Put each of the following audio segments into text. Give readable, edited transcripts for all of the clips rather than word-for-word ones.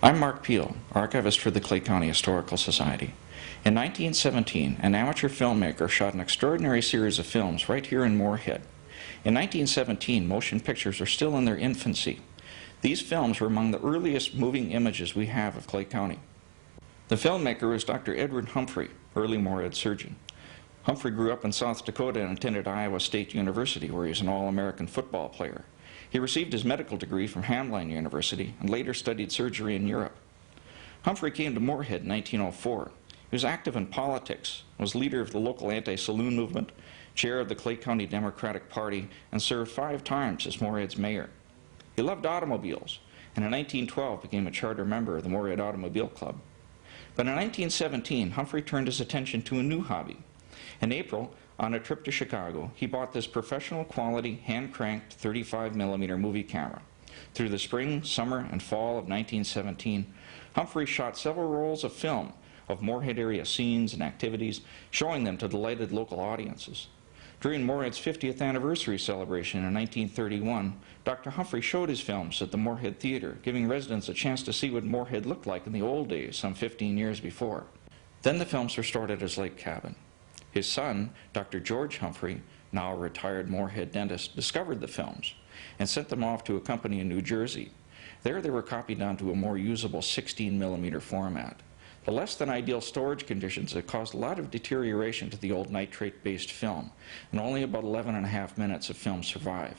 I'm Mark Peel, archivist for the Clay County Historical Society. In 1917, an amateur filmmaker shot an extraordinary series of films right here in Moorhead. In 1917, motion pictures are still in their infancy. These films were among the earliest moving images we have of Clay County. The filmmaker was Dr. Edward Humphrey, early Moorhead surgeon. Humphrey grew up in South Dakota and attended Iowa State University, where he was an All-American football player. He received his medical degree from Hamline University and later studied surgery in Europe. Humphrey came to Moorhead in 1904. He was active in politics, was leader of the local anti-saloon movement, chair of the Clay County Democratic Party, and served 5 times as Moorhead's mayor. He loved automobiles, and in 1912 became a charter member of the Moorhead Automobile Club. But in 1917, Humphrey turned his attention to a new hobby. In April, on a trip to Chicago, he bought this professional quality, hand-cranked 35mm movie camera. Through the spring, summer, and fall of 1917, Humphrey shot several rolls of film of Moorhead area scenes and activities, showing them to delighted local audiences. During Moorhead's 50th anniversary celebration in 1931, Dr. Humphrey showed his films at the Moorhead Theater, giving residents a chance to see what Moorhead looked like in the old days, some 15 years before. Then the films were stored at his lake cabin. His son, Dr. George Humphrey, now a retired Moorhead dentist, discovered the films and sent them off to a company in New Jersey. There they were copied down to a more usable 16mm format. The less than ideal storage conditions had caused a lot of deterioration to the old nitrate-based film, and only about 11.5 minutes of film survive.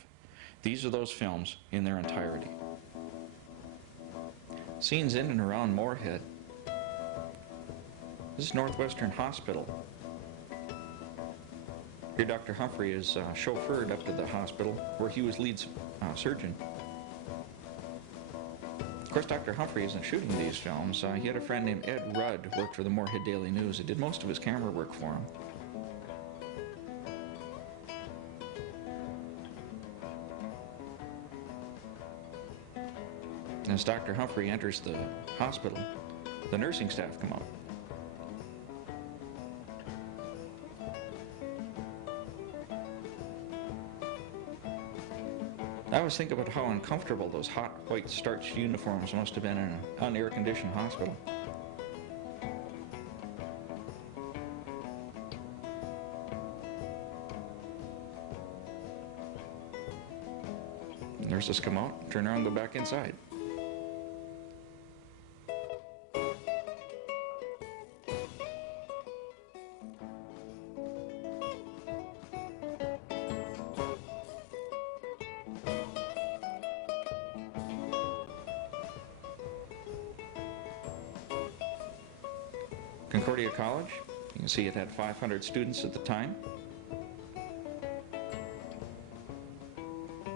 These are those films in their entirety. Scenes in and around Moorhead. This is Northwestern Hospital. Here Dr. Humphrey is chauffeured up to the hospital where he was lead surgeon. Of course, Dr. Humphrey isn't shooting these films. He had a friend named Ed Rudd who worked for the Moorhead Daily News and did most of his camera work for him. And as Dr. Humphrey enters the hospital, the nursing staff come out. I always think about how uncomfortable those hot white starched uniforms must have been in an un-air-conditioned hospital. Nurses come out, turn around, go back inside. Concordia College, you can see it had 500 students at the time.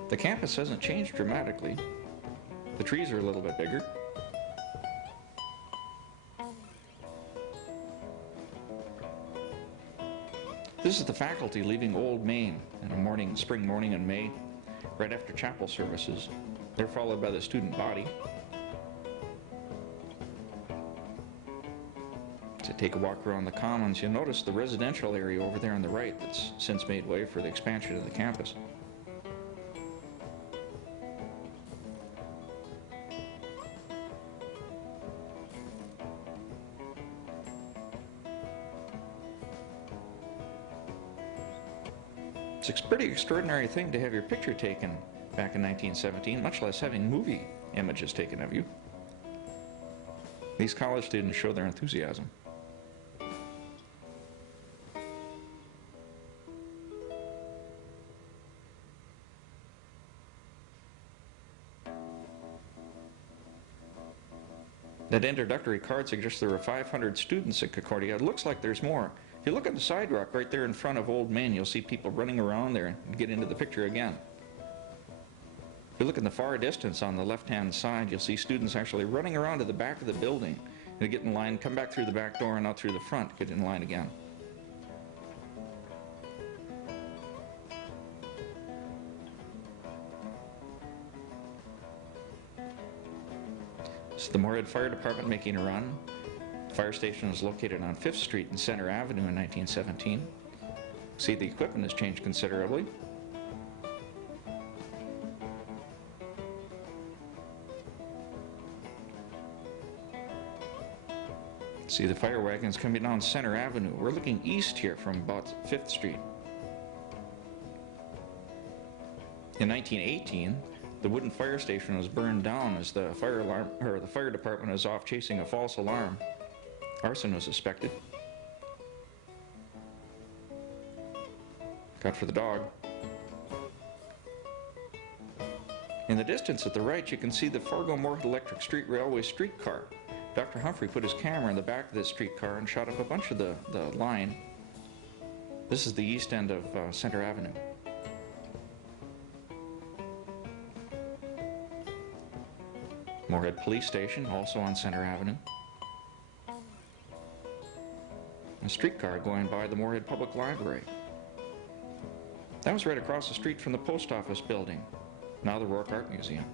The campus hasn't changed dramatically. The trees are a little bit bigger. This is the faculty leaving Old Main in a spring morning in May, right after chapel services. They're followed by the student body. To take a walk around the commons, you'll notice the residential area over there on the right that's since made way for the expansion of the campus. It's a pretty extraordinary thing to have your picture taken back in 1917, much less having movie images taken of you. These college students show their enthusiasm. That introductory card suggests there were 500 students at Concordia. It looks like there's more. If you look at the sidewalk right there in front of Old Main, you'll see people running around there and get into the picture again. If you look in the far distance on the left-hand side, you'll see students actually running around to the back of the building. They get in line, come back through the back door and out through the front, get in line again. This is the Moorhead Fire Department making a run. The fire station was located on 5th Street and Center Avenue in 1917. See, the equipment has changed considerably. See the fire wagons coming down Center Avenue. We're looking east here from about 5th Street. In 1918, the wooden fire station was burned down as the fire department was off chasing a false alarm. Arson was suspected. Got for the dog. In the distance at the right, you can see the Fargo-Moorhead Electric Street Railway streetcar. Dr. Humphrey put his camera in the back of this streetcar and shot up a bunch of the line. This is the east end of Center Avenue. Moorhead Police Station, also on Center Avenue. A streetcar going by the Moorhead Public Library. That was right across the street from the post office building, now the Rourke Art Museum.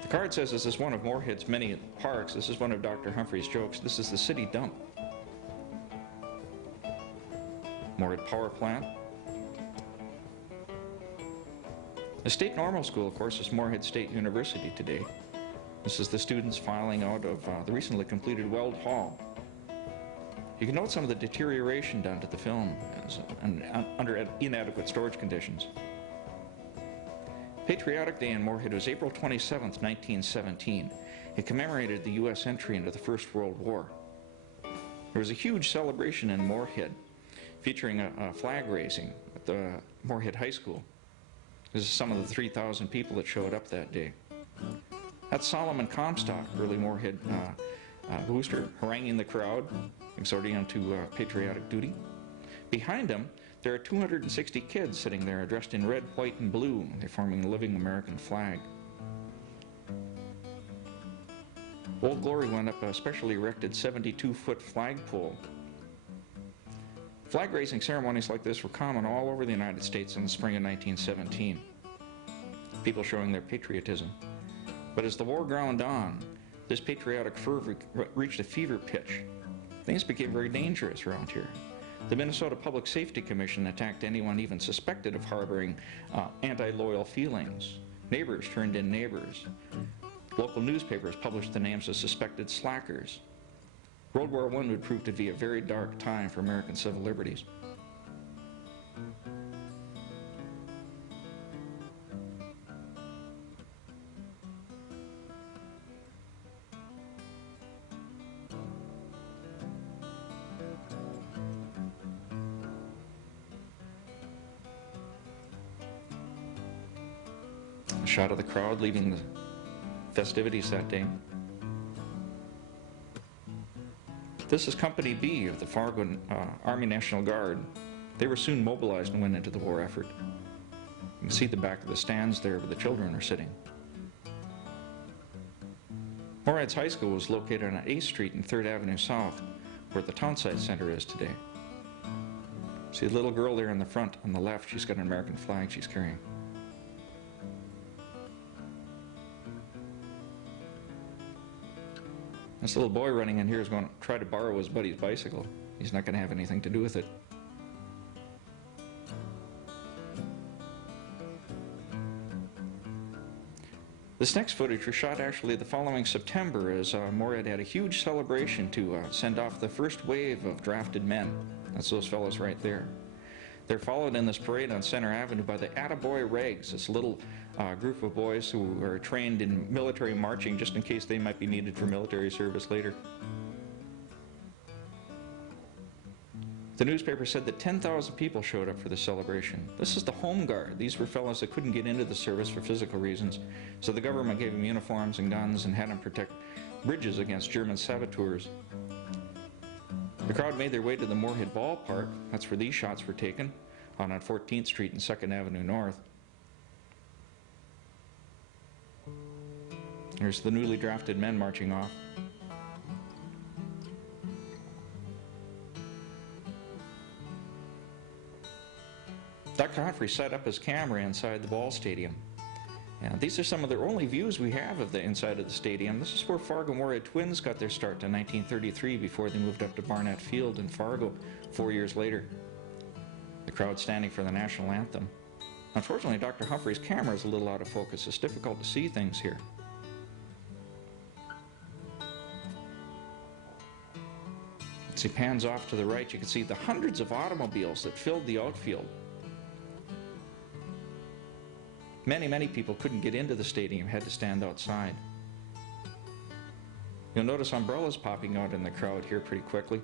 The card says this is one of Moorhead's many parks. This is one of Dr. Humphrey's jokes. This is the city dump. Moorhead Power Plant. The State Normal School, of course, is Moorhead State University today. This is the students filing out of the recently completed Weld Hall. You can note some of the deterioration done to the film under inadequate storage conditions. Patriotic Day in Moorhead was April 27, 1917. It commemorated the U.S. entry into the First World War. There was a huge celebration in Moorhead featuring a flag raising at the Moorhead High School. This is some of the 3,000 people that showed up that day. That's Solomon Comstock, early Moorhead booster, haranguing the crowd, exhorting them to patriotic duty. Behind him, there are 260 kids sitting there dressed in red, white, and blue. They're forming the living American flag. Old Glory went up a specially erected 72-foot flagpole. Flag-raising ceremonies like this were common all over the United States in the spring of 1917. People showing their patriotism. But as the war ground on, this patriotic fervor reached a fever pitch. Things became very dangerous around here. The Minnesota Public Safety Commission attacked anyone even suspected of harboring anti-loyal feelings. Neighbors turned in neighbors. Local newspapers published the names of suspected slackers. World War I would prove to be a very dark time for American civil liberties. A shot of the crowd leaving the festivities that day. This is Company B of the Fargo Army National Guard. They were soon mobilized and went into the war effort. You can see the back of the stands there where the children are sitting. Moorhead's High School was located on 8th Street and 3rd Avenue South, where the Townside Center is today. See the little girl there in the front on the left, she's got an American flag she's carrying. This little boy running in here is going to try to borrow his buddy's bicycle. He's not going to have anything to do with it. This next footage was shot actually the following September as Moorhead had a huge celebration to send off the first wave of drafted men. That's those fellows right there. They're followed in this parade on Center Avenue by the Attaboy Regs, this little group of boys who are trained in military marching just in case they might be needed for military service later. The newspaper said that 10,000 people showed up for the celebration. This is the Home Guard. These were fellows that couldn't get into the service for physical reasons, so the government gave them uniforms and guns and had them protect bridges against German saboteurs. The crowd made their way to the Moorhead Ballpark. That's where these shots were taken, on 14th Street and 2nd Avenue North. There's the newly drafted men marching off. Dr. Humphrey set up his camera inside the ball stadium. And these are some of the only views we have of the inside of the stadium. This is where Fargo Moorhead Twins got their start in 1933 before they moved up to Barnett Field in Fargo 4 years later. The crowd standing for the national anthem. Unfortunately, Dr. Humphrey's camera is a little out of focus. It's difficult to see things here. As he pans off to the right, you can see the hundreds of automobiles that filled the outfield. Many people couldn't get into the stadium, had to stand outside. You'll notice umbrellas popping out in the crowd here pretty quickly.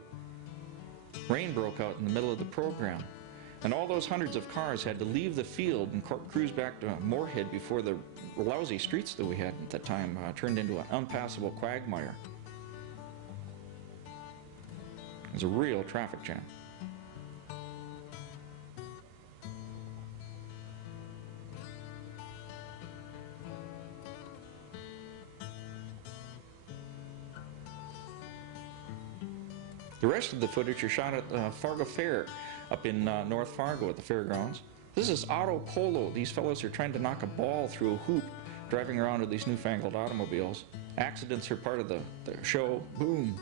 Rain broke out in the middle of the program, and all those hundreds of cars had to leave the field and cruise back to Moorhead before the lousy streets that we had at that time turned into an unpassable quagmire. It was a real traffic jam. The rest of the footage are shot at Fargo Fair up in North Fargo at the fairgrounds. This is auto polo. These fellows are trying to knock a ball through a hoop, driving around with these newfangled automobiles. Accidents are part of the show. Boom.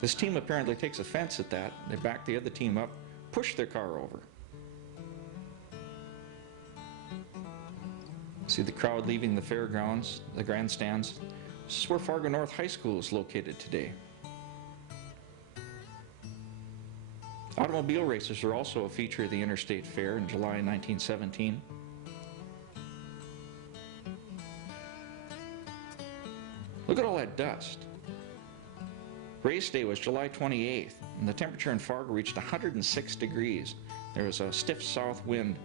This team apparently takes offense at that. They back the other team up, push their car over. See the crowd leaving the fairgrounds, the grandstands. This is where Fargo North High School is located today. Automobile races are also a feature of the Interstate Fair in July 1917. Look at all that dust. Race day was July 28th, and the temperature in Fargo reached 106 degrees. There was a stiff south wind.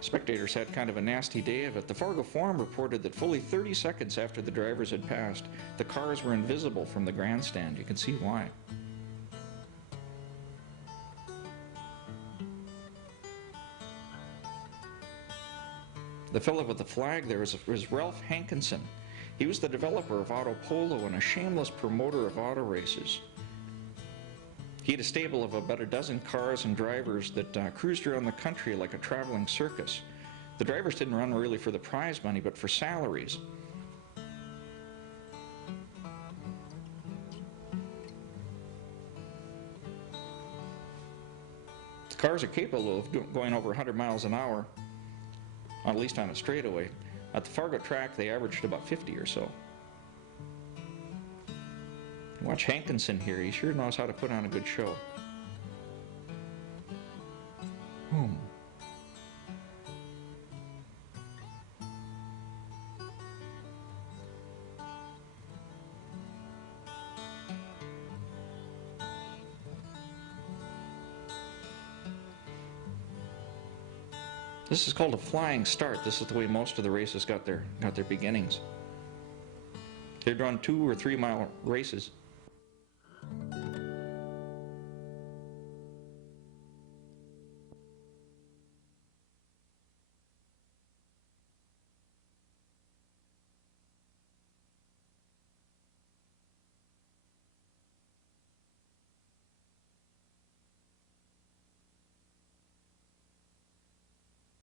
Spectators had kind of a nasty day of it. The Fargo Forum reported that fully 30 seconds after the drivers had passed, the cars were invisible from the grandstand. You can see why. The fellow with the flag there was Ralph Hankinson. He was the developer of auto polo and a shameless promoter of auto races. He had a stable of about a dozen cars and drivers that cruised around the country like a traveling circus. The drivers didn't run really for the prize money, but for salaries. The cars are capable of going over 100 miles an hour, at least on a straightaway. At the Fargo track, they averaged about 50 or so. Watch Hankinson here. He sure knows how to put on a good show. This is called a flying start. This is the way most of the races got their beginnings. They'd run 2 or 3 mile races.